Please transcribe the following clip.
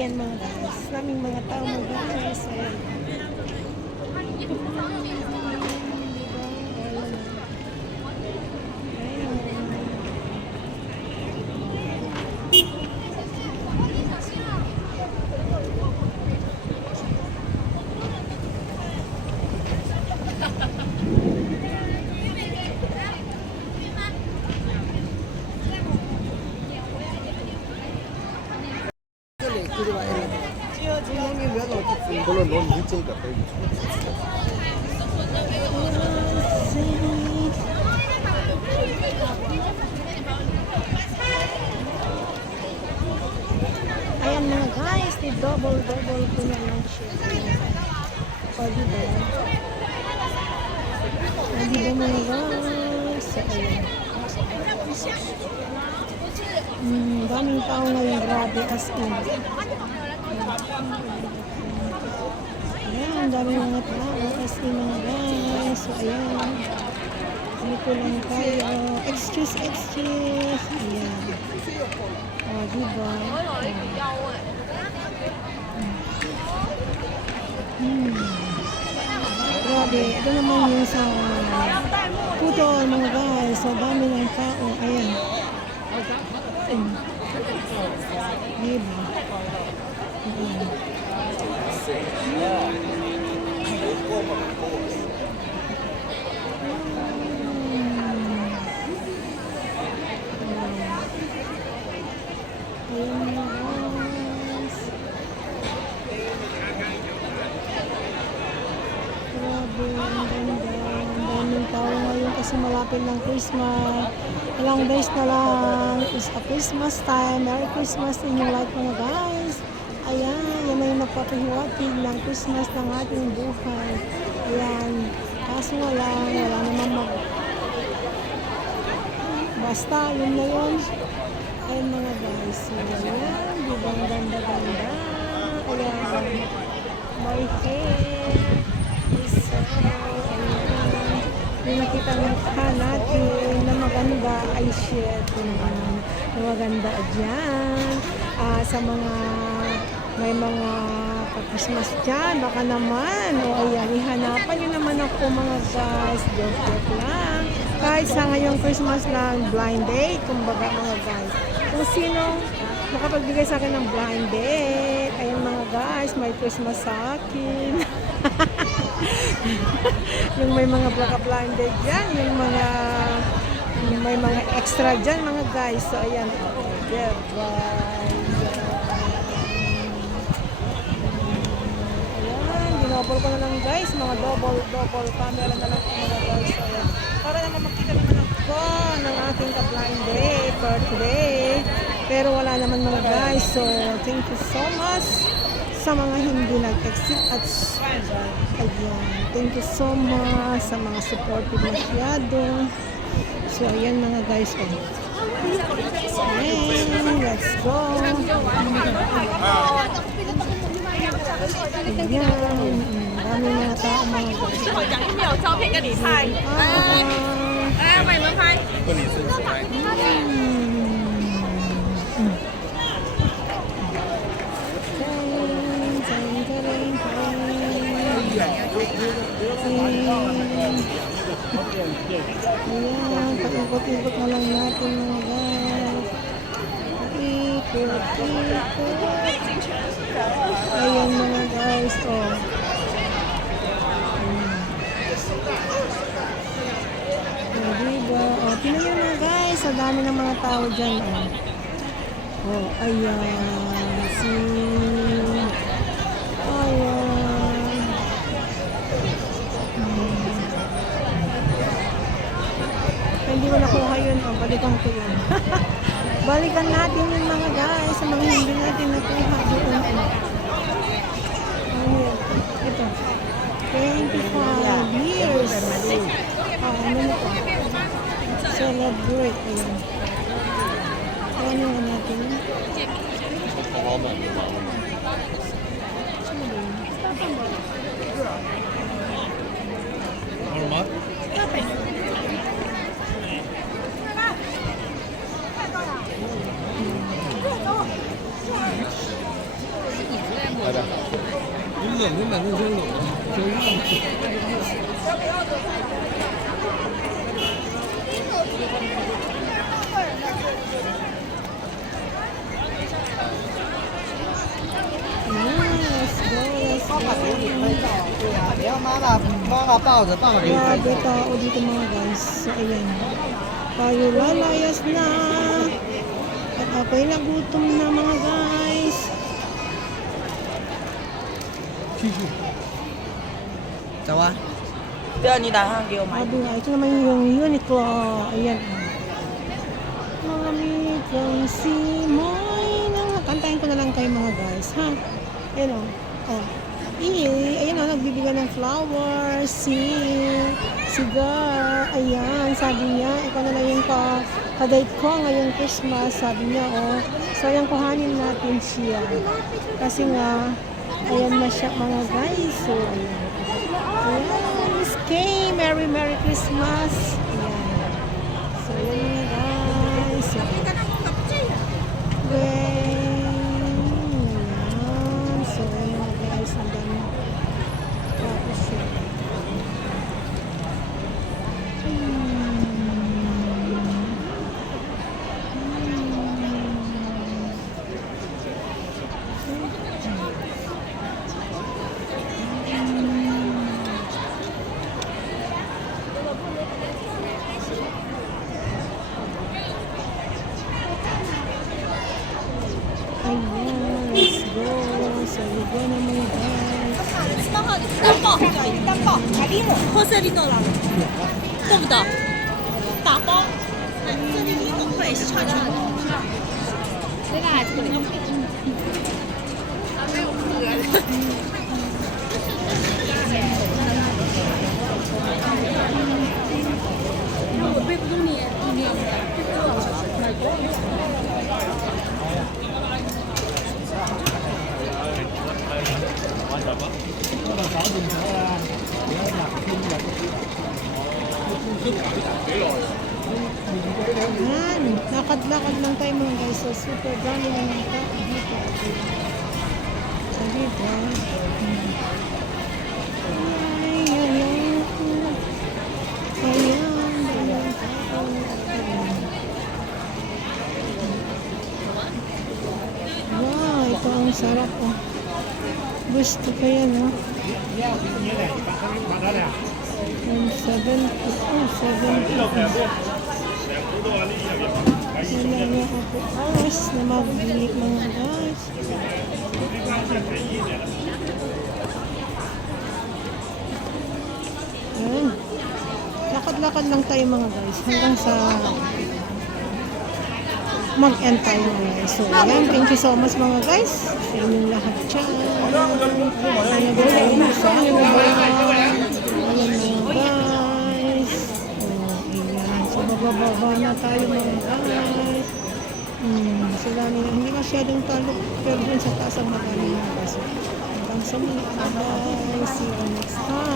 Ayan mga guys. Naming mga tao mga guys. Ayan. 이걸로 넌 일제니까 Ayan mga guys, di double ko na lang siya. O diba? O diba mga guys? So, ayan. Daming tao ngayon, grabe as in. Ayan, daming mga tao as in mga guys. So ayan. Dito lang tayo. Excuse. Ayan. O diba? Grabe, ito naman yung sa putol mga guys. So dami ng tao. Ayan. Diba? Kasi malapit ng Christmas. Ilang days na lang is a Christmas time. Merry Christmas in your life mga guys. Ayan, yan na yung magpapahiwatig ng Christmas ng ating buhay. Ayan, kaso wala naman basta, yun na yun. Ayan mga guys. So, ayan, diba ang ganda-ganda. Ayan, my hair is so, yung nakita natin na maganda ay shit na maganda dyan sa mga may mga pa-Christmas dyan baka naman o ayan ihanapan nyo naman ako mga guys, joke lang kahit sa ngayong Christmas lang blind date kumbaga mga guys kung sino makapagbigay sa akin ng blind date ayan mga guys may Christmas sa akin yung may mga blind date dyan, yung may mga extra dyan mga guys. So ayan, diba? Ayan, ginobol ko na lang guys, mga double camera na lang mga guys. So ayan, para naman makita naman ako ng aking ka-blind date for today. Pero wala naman mga guys. So thank you so much sa mga hindi nag-exit at ayan, thank you so much sa mga supportive masyado. So ayan mga guys, ayan, let's go. Ayan, dami mga tao mga guys. Ayan, paikot-ikot na lang natin mga guys. Ikot-ikot. Ayan mga guys, oh. Diba? Oh, tingnan nyo mga guys, ang dami ng mga tao dyan, oh. Oh, ayan. Hindi mo nakuha yun, oh, balikan ko yun. Balikan natin yun mga guys, sa mga hindi natin nakuha doon. Ito, 25 years. Ano na po? Celebrate. Ayan. Ano nga natin yun? 얼마? 本那些冷就硬。Let's go, let's 爸爸给你 go. 拍照，对啊，你要妈妈抱着，爸爸给你拍 Grabe 照。 tao dito mga guys. So, ayan. Tayo lalayas na. At ako'y nagutom na mga guys. 继续。走啊！对啊，你打算给我买？ Sabi nga, ito naman yung Uniqlo. Ayan. Malamig ang simoy ng... Kantahin ko na lang kayo mga guys, ha? Ayan o. Oh. Ayan o, nagbibigay ng flowers, cigar. Ayan, sabi niya, ikaw na lang yung ka-date ko ngayong Christmas. Sabi niya, oh. So, ayan, kuhanin natin siya. Kasi nga, ayan na siya mga guys. So, ayan. Ayan, Miss Kay, Merry Merry Christmas. Ayan. So, ayan mga guys. So, ayan. So, ayan mga guys. Ang dami. Tapos siya. Ayan, let's go. So, we go na mga guys. 单报，海丽诺，赫瑟利诺拉，对不对？打包，赫瑟利诺会是穿的。这个还是这个。没有我背不动你，Ayan, lakad-lakad lang tayo mga guys. So, super dami na ng tao dito. So, dito. Ay, ayan. Ayan, ayan. Wow, ito ang sarap oh. Gusto ko yan oh. 70. Oh, 70. Wala na ako oras na magbili mga guys. Ayan. Lakad-lakad lang tayo mga guys. Hanggang sa mag-end tayo mga guys. So, ayan. Thank you so much mga guys. Sa inyong lahat dyan. Ano ba yung sa akin na ba? Ayan mga guys. Ayan. So, bababa na tayo mga guys. Sila nila. Hindi masyadong talo. Pero dun sa taas ang maganda mga guys. Hanggang sa muli. Bye. See you next time.